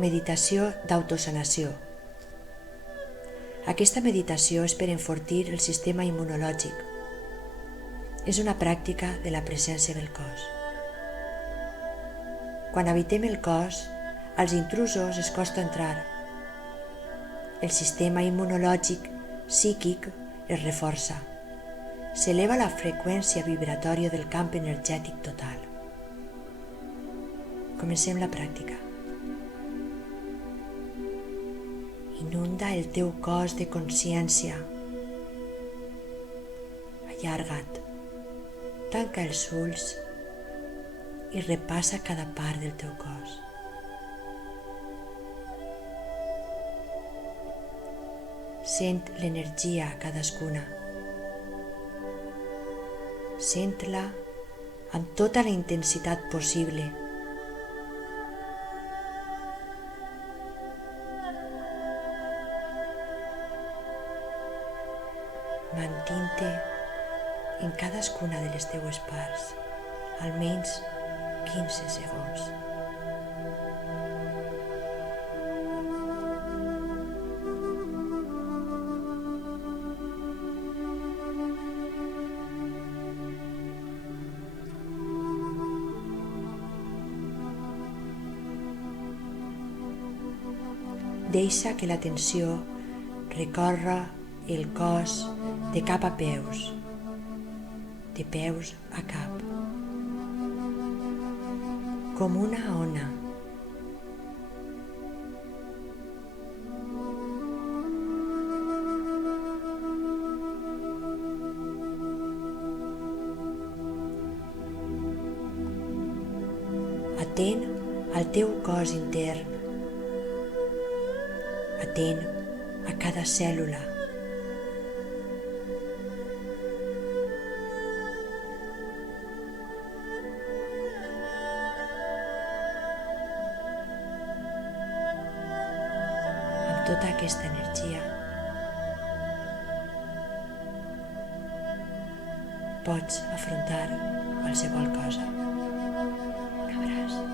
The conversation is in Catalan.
meditació d'autosanació. Aquesta meditació és per enfortir el sistema immunològic. És una pràctica de la presència del cos. Quan habitem el cos, als intrusos es costa entrar. El sistema immunològic psíquic es reforça. S'eleva la freqüència vibratòria del camp energètic total. Comencem la pràctica. Inunda el teu cos de consciència. Allarga't. Tanca els ulls i repassa cada part del teu cos. Sent l'energia a cadascuna. Sent-la amb tota la intensitat possible. Mantint-te en cadascuna de les teues parts, almenys 15 segons. Deixa que l'atenció recorre el cos de cap a peus, de peus a cap, com una ona. Atén al teu cos intern, atén a cada cèl·lula. Amb tota aquesta energia pots afrontar qualsevol cosa. Un abraç.